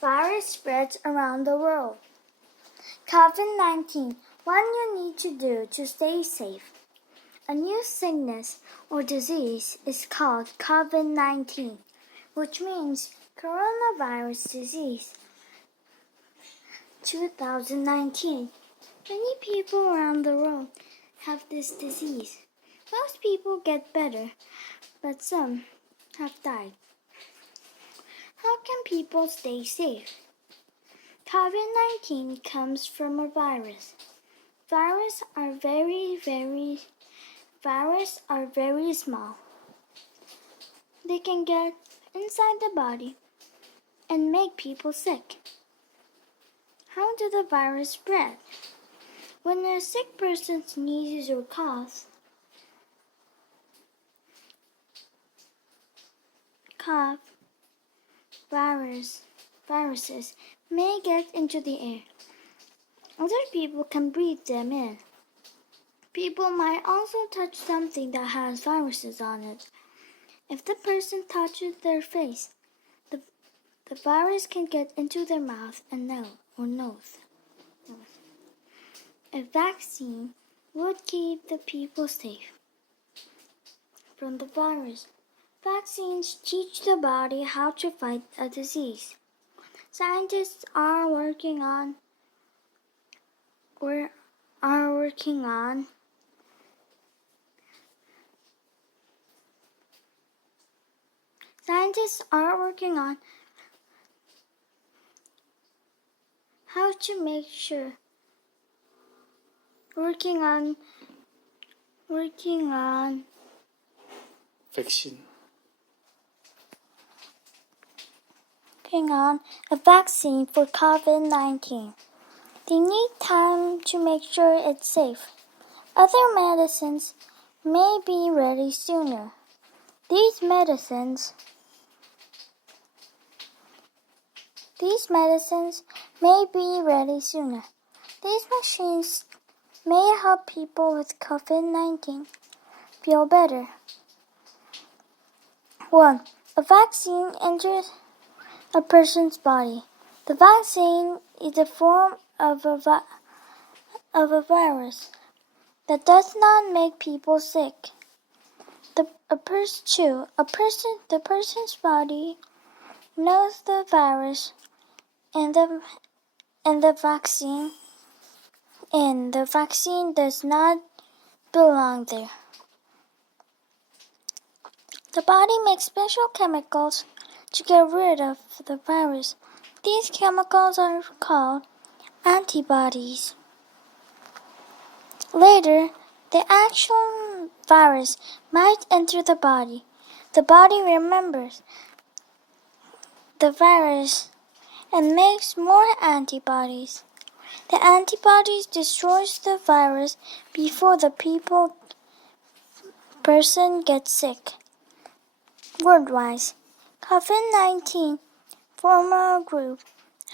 Virus spreads around the world. COVID-19. What you need to do to stay safe. A new sickness or disease is called COVID-19, which means coronavirus disease. 2019. Many people around the world have this disease. Most people get better, but some have died. How can people stay safe? COVID-19 comes from a virus. Viruses are very small. They can get inside the body and make people sick. How does the virus spread? When a sick person sneezes or coughs, viruses may get into the air. Other people can breathe them in. People might also touch something that has viruses on it. If the person touches their face, the virus can get into their mouth and nose. A vaccine would keep the people safe from the virus. Vaccines teach the body how to fight a disease. Scientists are working on how to make sure working on Vaccine. a vaccine for COVID-19. They need time to make sure it's safe. Other medicines may be ready sooner. These medicines may be ready sooner. These machines may help people with COVID-19 feel better. 1. A vaccine enters a person's body. The vaccine is a form of a virus that does not make people sick. The person's body knows the virus and the vaccine does not belong there. The body makes special chemicals to get rid of the virus. These chemicals are called antibodies. Later, the actual virus might enter the body. The body remembers the virus and makes more antibodies. The antibodies destroys the virus before the person gets sick. Word-wise, COVID-19 form a group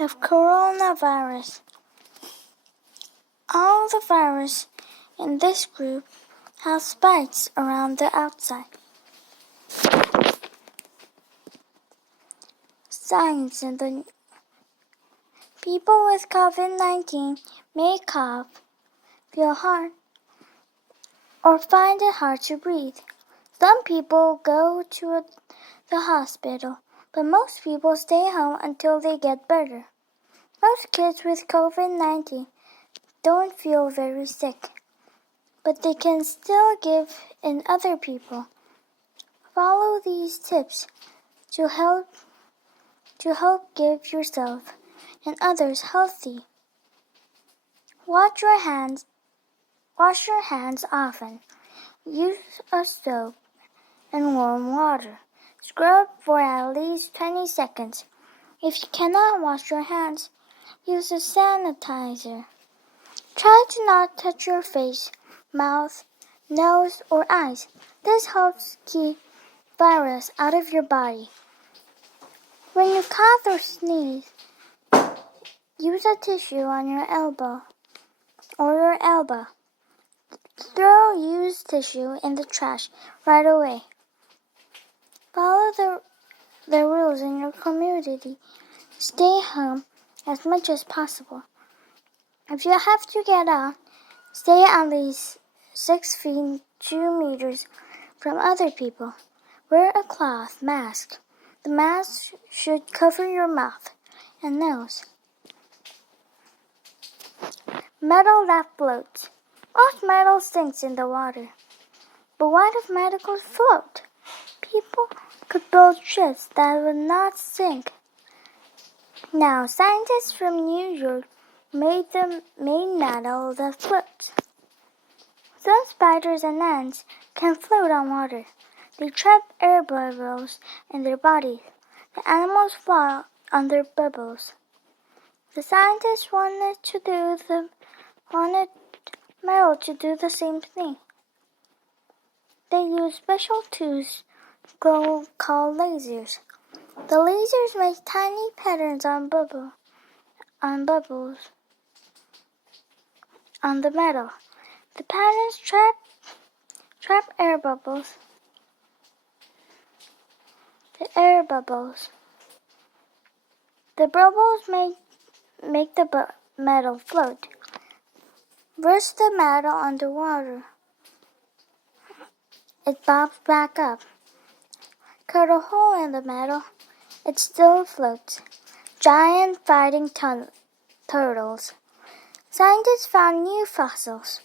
of coronavirus. All the virus in this group have spikes around the outside. Signs in the people with COVID-19 may cough, feel hard, or find it hard to breathe. Some people go to the hospital, but most people stay home until they get better. Most kids with COVID-19 don't feel very sick, but they can still give in other people. Follow these tips to help keep yourself and others healthy. Wash your hands often. Use a soap and warm water. Scrub for at least 20 seconds. If you cannot wash your hands, use a sanitizer. Try to not touch your face, mouth, nose, or eyes. This helps keep virus out of your body. When you cough or sneeze, use a tissue on your elbow or your elbow. Throw used tissue in the trash right away. Follow the rules in your community Stay home as much as possible. If you have to get out, stay at least 6 feet 2 meters from other people. Wear a cloth mask. The mask should cover your mouth and nose. Metal that floats. Most metal sinks in the water. But what if metal could float? People could build ships that would not sink. Now, scientists from New York made metal that floats. Some spiders and ants can float on water. They trap air bubbles in their bodies. The animals float on their bubbles. The scientists wanted metal to do the same thing. They use special tools called lasers. The lasers make tiny patterns on bubbles on the metal. The patterns trap air bubbles. The bubbles make the metal float. Burst the metal underwater. It bobs back up. Cut a hole in the metal. It still floats. Giant fighting turtles. Scientists found new fossils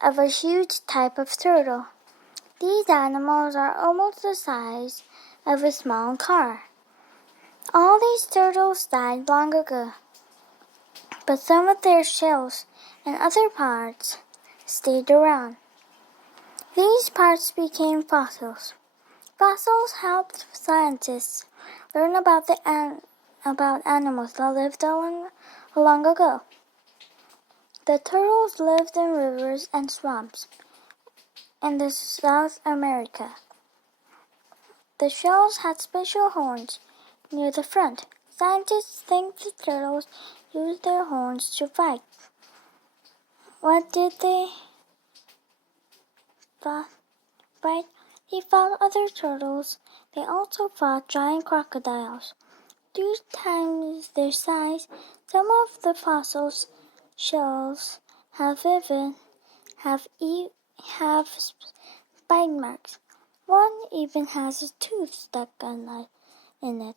of a huge type of turtle. These animals are almost the size of a small car. All these turtles died long ago, but some of their shells and other parts stayed around. These parts became fossils. Fossils helped scientists learn about animals that lived long ago. The turtles lived in rivers and swamps in South America. The shells had special horns near the front. Scientists think the turtles used their horns to fight. What did they fight? They fought other turtles. They also fought giant crocodiles. 3 times their size, some of the fossils shells have bite marks. One even has a tooth stuck in it.